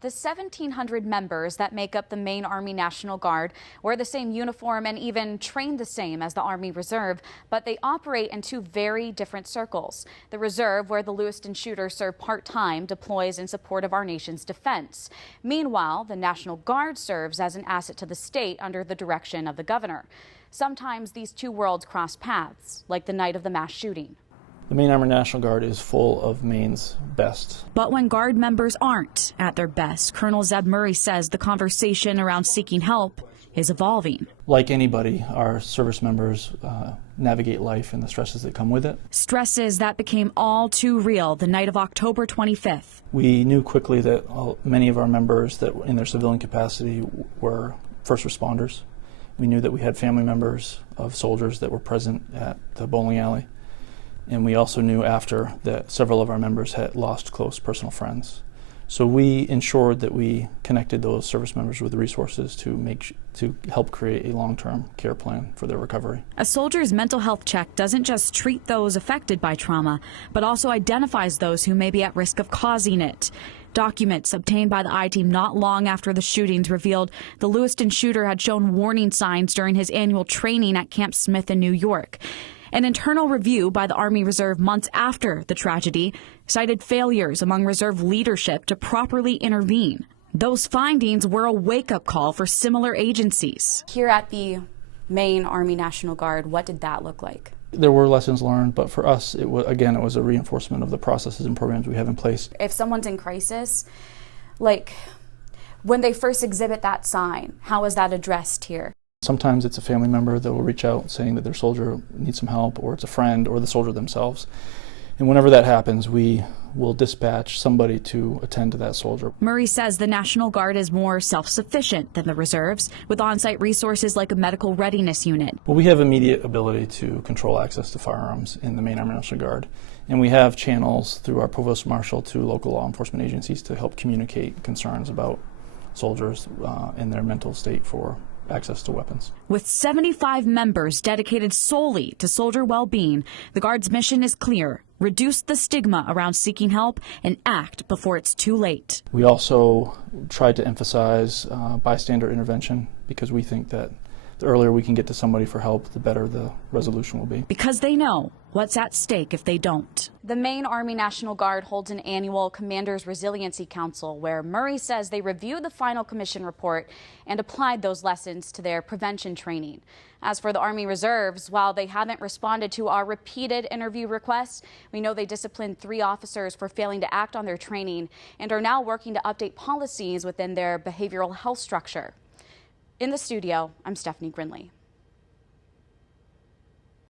The 1,700 members that make up the Maine Army National Guard wear the same uniform and even train the same as the Army Reserve, but they operate in two very different circles. The Reserve, where the Lewiston shooter served part-time, deploys in support of our nation's defense. Meanwhile, the National Guard serves as an asset to the state under the direction of the governor. Sometimes these two worlds cross paths, like the night of the mass shooting. The Maine Army National Guard is full of Maine's best. But when Guard members aren't at their best, Colonel Zeb Murray says the conversation around seeking help is evolving. Like anybody, our service members navigate life and the stresses that come with it. Stresses that became all too real the night of October 25th. We knew quickly that many of our members that in their civilian capacity were first responders. We knew that we had family members of soldiers that were present at the bowling alley. And we also knew after that several of our members had lost close personal friends. So we ensured that we connected those service members with resources to help create a long-term care plan for their recovery. A soldier's mental health check doesn't just treat those affected by trauma, but also identifies those who may be at risk of causing it. Documents obtained by the I-Team not long after the shootings revealed the Lewiston shooter had shown warning signs during his annual training at Camp Smith in New York. An internal review by the Army Reserve months after the tragedy cited failures among Reserve leadership to properly intervene. Those findings were a wake-up call for similar agencies. Here at the Maine Army National Guard, what did that look like? There were lessons learned, but for us, it was a reinforcement of the processes and programs we have in place. If someone's in crisis, like when they first exhibit that sign, how is that addressed here? Sometimes it's a family member that will reach out saying that their soldier needs some help, or it's a friend or the soldier themselves. And whenever that happens, we will dispatch somebody to attend to that soldier. Murray says the National Guard is more self-sufficient than the Reserves, with on-site resources like a medical readiness unit. Well, we have immediate ability to control access to firearms in the Maine Army National Guard. And we have channels through our Provost Marshal to local law enforcement agencies to help communicate concerns about soldiers and their mental state for access to weapons. With 75 members dedicated solely to soldier well-being, the Guard's mission is clear: reduce the stigma around seeking help and act before it's too late. We also tried to emphasize bystander intervention, because we think that the earlier we can get to somebody for help, the better the resolution will be. Because they know what's at stake if they don't. The Maine Army National Guard holds an annual Commander's Resiliency Council where Murray says they reviewed the final commission report and applied those lessons to their prevention training. As for the Army Reserves, while they haven't responded to our repeated interview requests, we know they disciplined 3 officers for failing to act on their training and are now working to update policies within their behavioral health structure. In the studio, I'm Stephanie Grinley.